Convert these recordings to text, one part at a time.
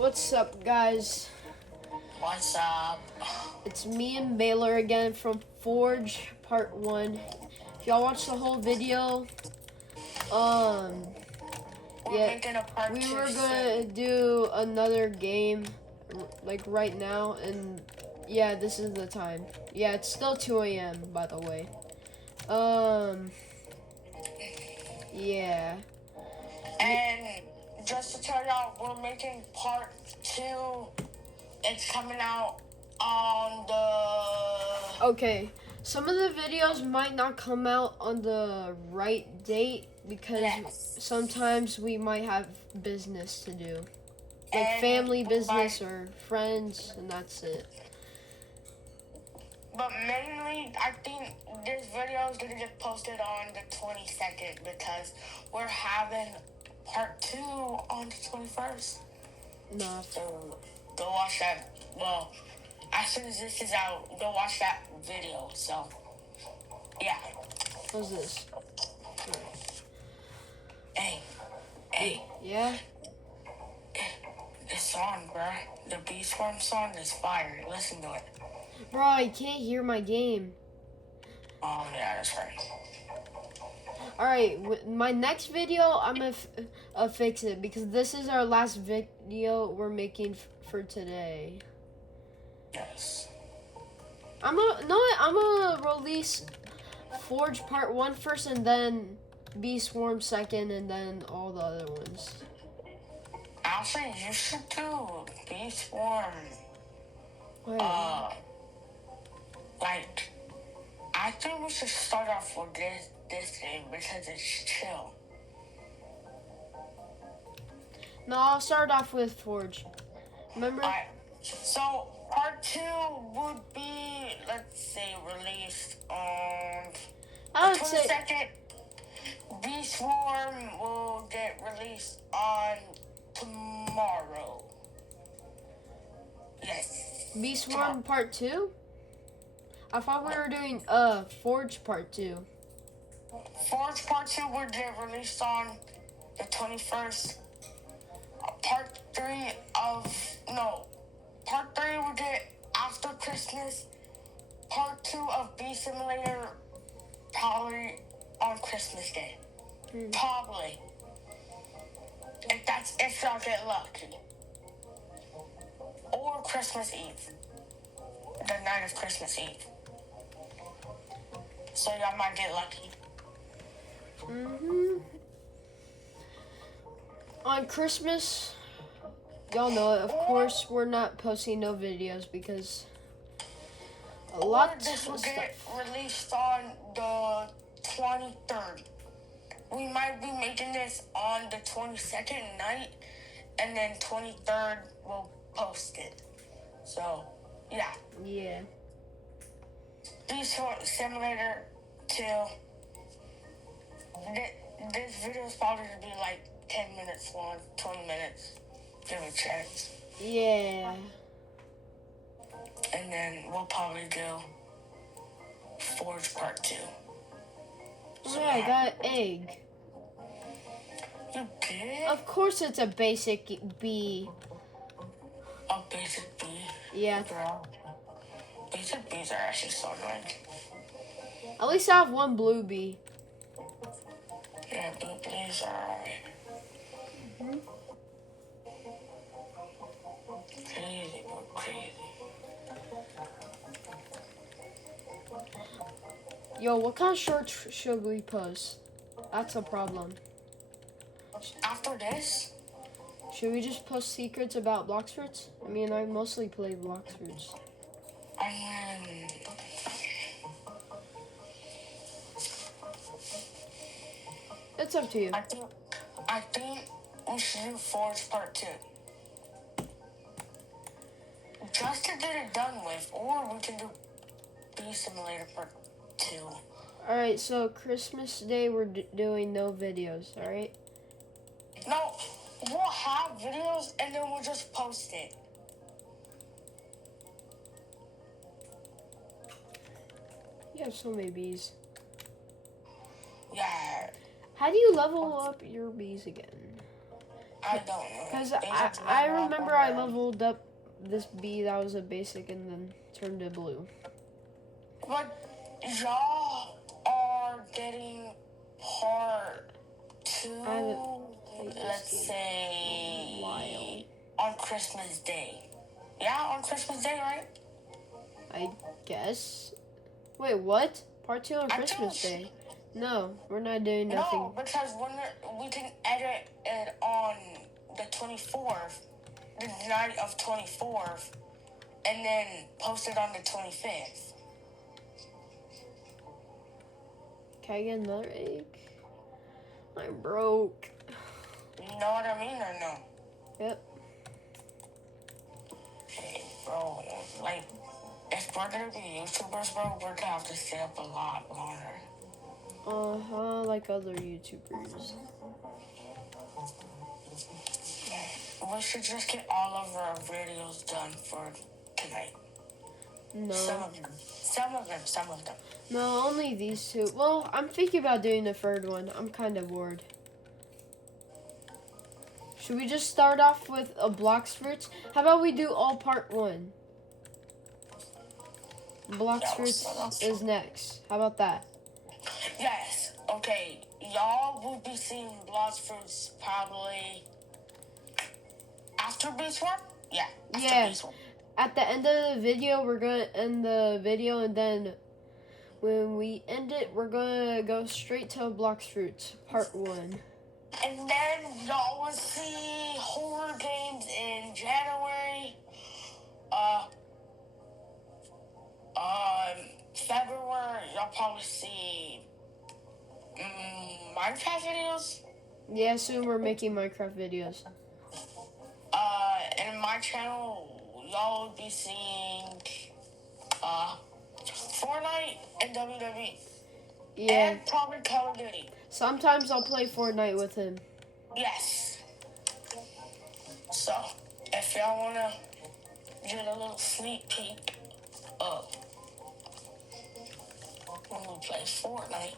What's up, guys? What's up? It's me and Baylor again from Forge Part 1. If y'all watched the whole video, We're yeah, making a part we two were soon. gonna do another game, like right now, and yeah, this is the time. Yeah, it's still 2 a.m. by the way. Yeah. And just to tell y'all, we're making part two. It's coming out on the... Okay, some of the videos might not come out on the right date because Yes. sometimes we might have business to do. Like And family we business might- or friends, and that's it. But mainly, I think this video is going to get posted on the 22nd because we're having part two on the 21st. Nah, So go watch that. Well, as soon as this is out, go watch that video. So, yeah. what's this? Hey, Yeah? this song, bruh. The Beast Form song is fire. Listen to it. Bro, I can't hear my game. Oh, yeah, that's right. Alright, my next video, I'm gonna fix it because this is our last video we're making for today. Yes. I'm gonna release Forge Part 1 first and then Beast Swarm second and then all the other ones. Actually, you should do Beast Form. Wait, Like, I think we should start off with this game because it's chill. no, I'll start off with Forge. Remember? Alright, so part two would be, let's say, released on I the would say 22nd. Beast Swarm will get released on tomorrow. Yes. Beast Swarm Part 2? I thought we were doing Forge Part 2. Forge Part 2 will get released on the 21st. Part 3 will get after Christmas. Part 2 of Beast Simulator probably on Christmas Day. Probably. If y'all get lucky. Or Christmas Eve. The night of Christmas Eve. So y'all might get lucky. On Christmas, y'all know it, of course, we're not posting no videos because a lot Or this will of get stuff. released on the 23rd. We might be making this on the 22nd night, and then 23rd we'll post it. So, yeah. Yeah. Beast Simulator 2. This video is probably going to be like 10 minutes long, 20 minutes. Give it a chance. Yeah. And then we'll probably do Forge Part 2. Yeah, I got an egg. You did? Of course it's a basic bee. A basic bee. Yeah. Girl. Basic bees are actually so annoying. At least I have one blue bee. Yeah, blue bees are alright. Crazy, bro, crazy. Yo, what kind of shorts should we post? That's a problem. After this, Should we just post secrets about Bloxfruits? I mean, I mostly play Bloxfruits. It's up to you. I think we should do Forge Part 2. Just to get it done with, or we can do Beast Simulator Part 2. Alright, so Christmas Day we're doing no videos, alright? No, we'll have videos and then we'll just post it. You have so many bees. Yeah. How do you level up your bees again? I don't know. Because They just I level up remember on I their own. leveled up this bee that was a basic and then turned to blue. But y'all are getting part two, I haven't played this let's game say, in a while. on Christmas Day. Yeah, on Christmas Day, right? I guess. Wait, what? Part 2 on I Christmas told you. Day? No, we're not doing nothing. No, because we can edit it on the 24th, the night of 24th, and then post it on the 25th. Can I get another egg? I'm broke. You know what I mean or no? Yep. Hey, bro, like, if we're gonna be YouTubers, bro, we're gonna have to stay up a lot longer. Like other YouTubers. We should just get all of our videos done for tonight. No. Some of them. No, only these two. Well, I'm thinking about doing the third one. I'm kind of bored. Should we just start off with a Blox Fruits? How about we do all part 1? Blox Yeah, Fruits we'll start off. is next. How about that? Yes, okay. Y'all will be seeing Blox Fruits probably after Beast One? Yeah, after Yeah. Beast One. At the end of the video, we're going to end the video, and then when we end it, we're going to go straight to Blox Fruits, part 1. And then y'all will see horror games in January. February, y'all probably see Minecraft videos. Yeah, soon we're making Minecraft videos. And my channel, y'all will be seeing Fortnite and WWE. Yeah. And probably Call of Duty. Sometimes I'll play Fortnite with him. Yes. So, if y'all wanna get a little sneak peek of when we play Fortnite.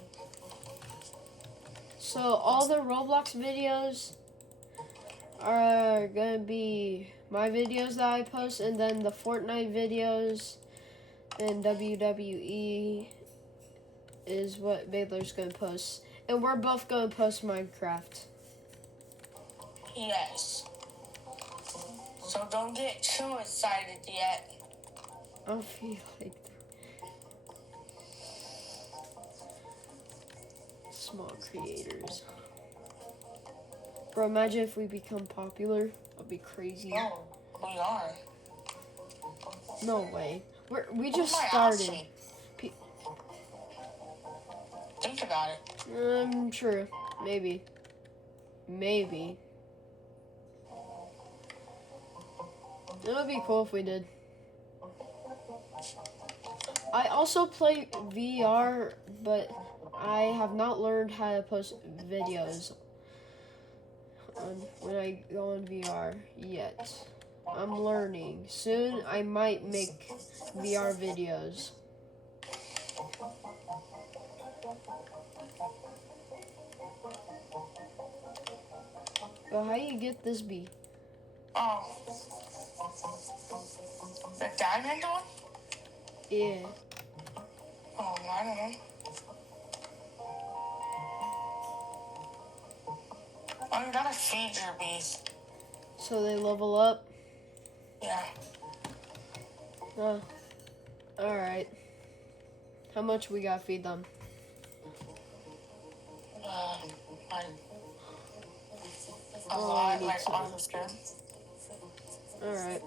So all the Roblox videos are gonna be my videos that I post, and then the Fortnite videos and WWE is what Baylor's gonna post. And we're both gonna post Minecraft. Yes. So don't get too excited yet. I don't feel like small creators. Bro, imagine if we become popular. That'd be crazy. Oh, we are. No way. We just my started. option? Think about it. True. Maybe. It would be cool if we did. I also play VR, but I have not learned how to post videos when I go on VR yet. I'm learning. Soon I might make VR videos. Well, how you get this bee? Oh. The diamond one? Yeah. Oh, I don't know. Oh, you gotta feed your bees. So they level up? Yeah. Alright. How much we gotta feed them? A Oh, I lot, need like some. almost good. Alright.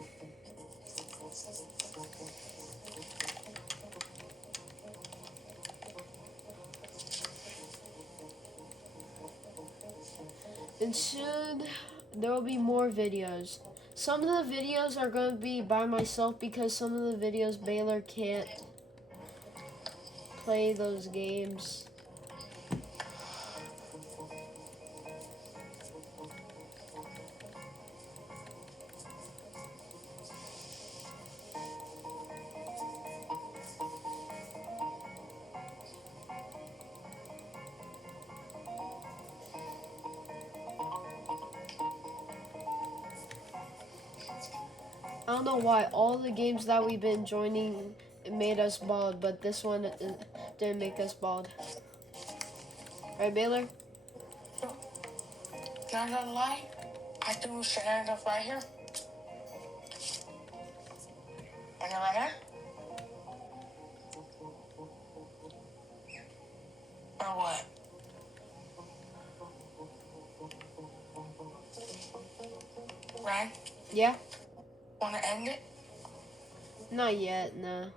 And soon there will be more videos. Some of the videos are going to be by myself because some of the videos Baylor can't play those games. I don't know why all the games that we've been joining it made us bald, but this one didn't make us bald. Right, Baylor? Not gonna lie, I think we should end up right here. And right here. Or what? Right? Yeah? Wanna end it? Not yet, no.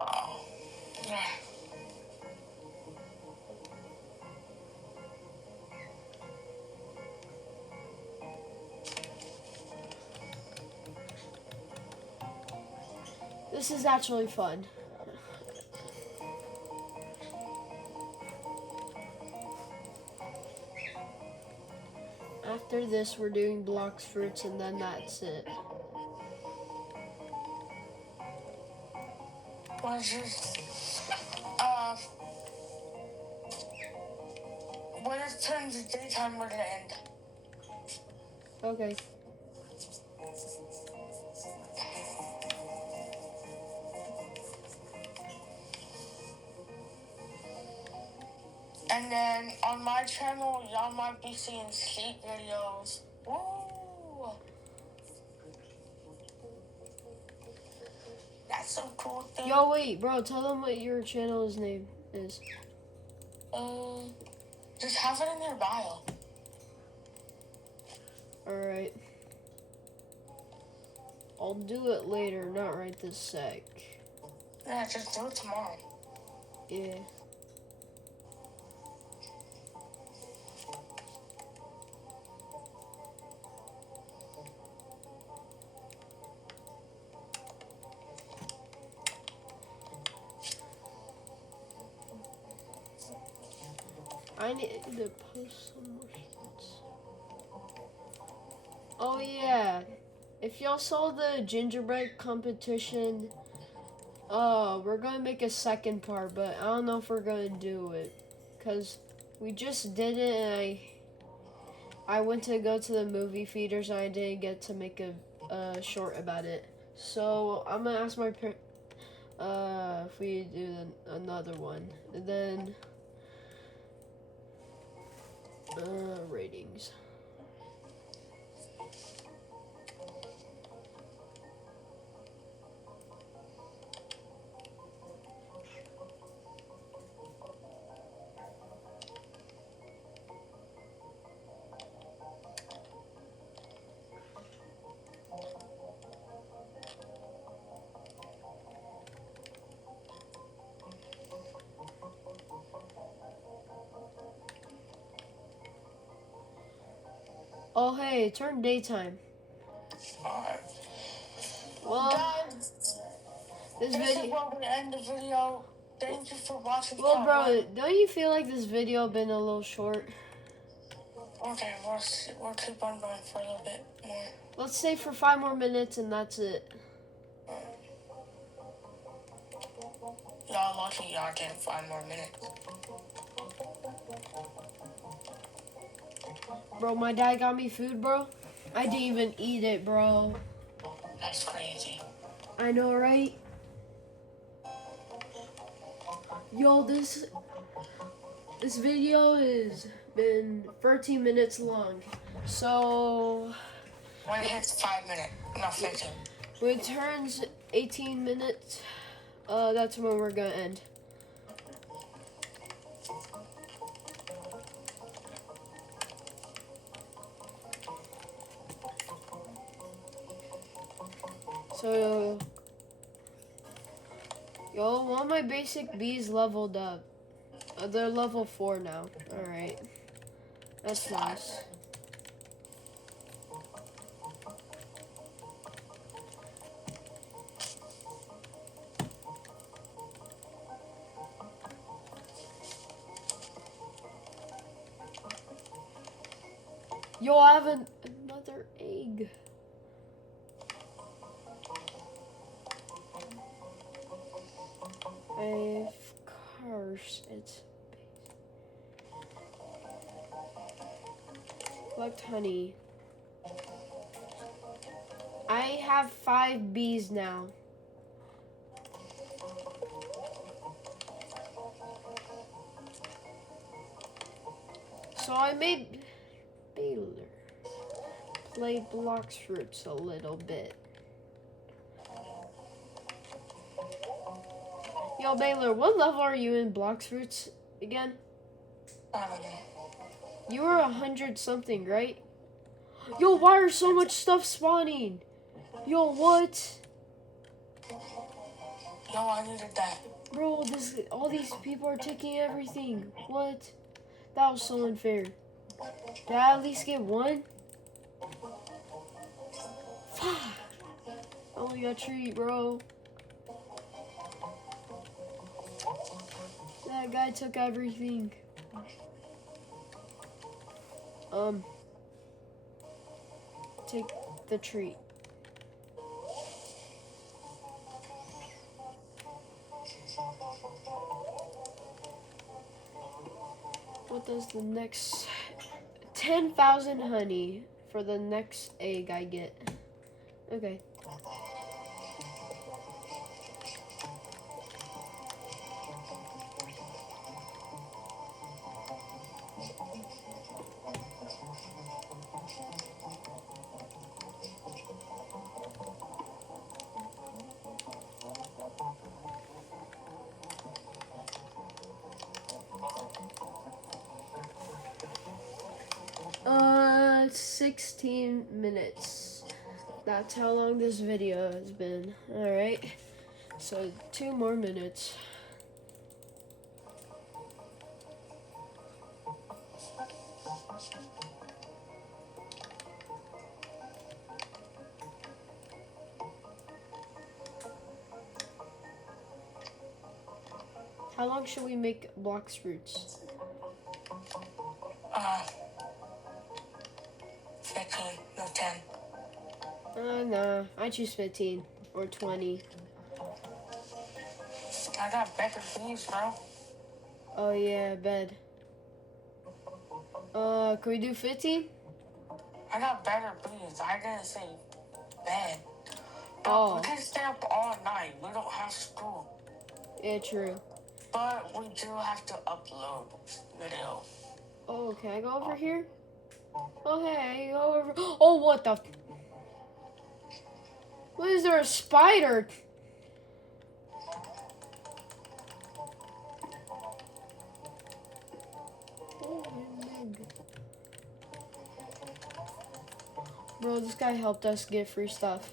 Oh. Yeah. This is actually fun. After this, we're doing blocks, fruits, and then that's it. What is this? When it turns to daytime, we're gonna end. Okay. And then on my channel, y'all might be seeing skate videos. Woo! That's some cool thing. Yo, wait, bro, tell them what your channel's name is. Just have it in their bio. Alright. I'll do it later, not right this sec. Yeah, just do it tomorrow. Yeah. I need to post some more shits. Oh yeah. If y'all saw the gingerbread competition, we're gonna make a second part, but I don't know if we're gonna do it. Cause we just did it and I went to go to the movie theaters and I didn't get to make a short about it. So I'm gonna ask my if we do another one. And then ratings. Oh hey, turn daytime. Alright. Well, Guys, this this is video. where we end the video. Thank you for watching. Well, part bro, one. don't you feel like this video been a little short? Okay, we'll keep on going for a little bit more. Let's stay for 5 more minutes and that's it. Y'all lucky y'all getting 5 more minutes. Bro, my dad got me food, bro. I didn't even eat it, bro. That's crazy. I know, right? Yo, this video has been 13 minutes long. So When it hits 5 minutes, not 15. when it turns 18 minutes, that's when we're gonna end. So, yo, all my basic B's leveled up. They're level 4 now. Alright. That's nice. Yo, I have another egg. Of course, it's collect honey. I have 5 bees now. So I made Baylor play Blocks Fruits a little bit. Yo, Baylor, what level are you in Blocks Fruits again? I don't know. You were 100 something, right? Yo, why are so much stuff spawning? Yo, what? Yo, I needed that. Bro, all these people are taking everything. What? That was so unfair. Did I at least get one? Fuck. I only got a treat, bro. That guy took everything. Take the treat. What does the next 10,000 honey for the next egg I get? Okay. Uh, 16 minutes. That's how long this video has been. Alright. So 2 more minutes. How long should we make Blocks Fruits? 15, no 10. Nah. I choose 15 or 20. I got better bees, bro. Oh yeah, bed. Can we do 15? I got better bees. I didn't say bed. Bro, Oh. we can stay up all night. We don't have school. Yeah, true. But we do have to upload video. Oh, can I go over here? Oh, hey, go over. Oh, what the? What is there, a spider? Oh, bro, this guy helped us get free stuff.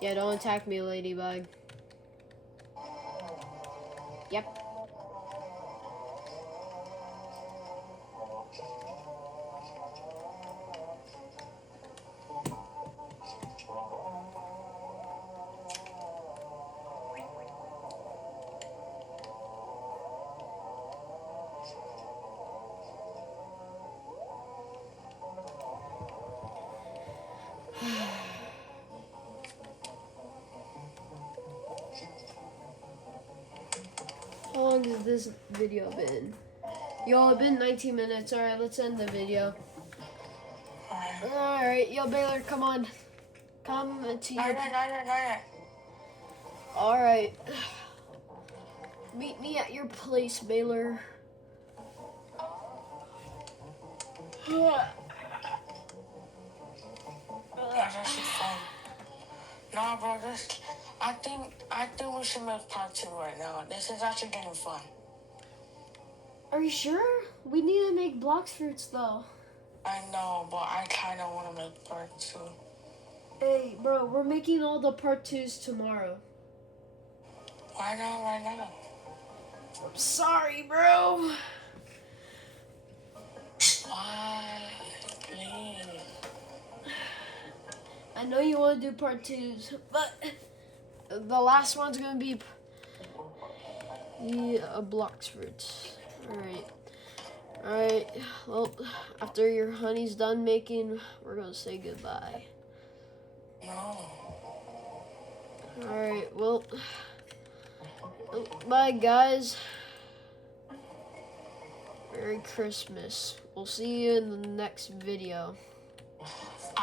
Yeah, don't attack me, ladybug. Yep. How long has this video been? Yo, it's been 19 minutes. Alright, let's end the video. Alright, yo, Baylor, come on. Come to your... No. Alright. Meet me at your place, Baylor. Yeah, this is fun. Nah, bro, I think we should make part 2 right now. This is actually getting fun. Are you sure? We need to make Blocks Fruits, though. I know, but I kind of want to make part 2. Hey, bro, we're making all the part 2s tomorrow. Why not right now? I'm sorry, bro. Why? Please. I know you want to do part 2s, but the last one's gonna be blocks fruits. Alright, well, after your honey's done making, we're gonna say goodbye. No. Alright, well, bye guys. Merry Christmas. We'll see you in the next video.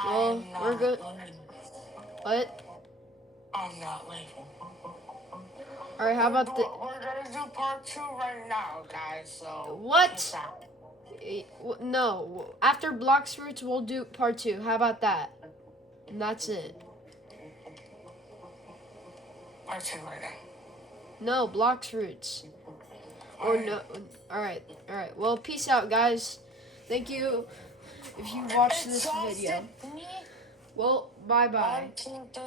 Well, we're good. What? I'm not leaving. Alright, how about the... We're gonna do part 2 right now, guys, so... What? peace out. No, after blocks fruits, we'll do part 2. How about that? And that's it. Part 2 right now. No, blocks fruits. Or no. Alright. Well, peace out, guys. Thank you if you watched this video. Me? Well, bye-bye. 1, 2, 3,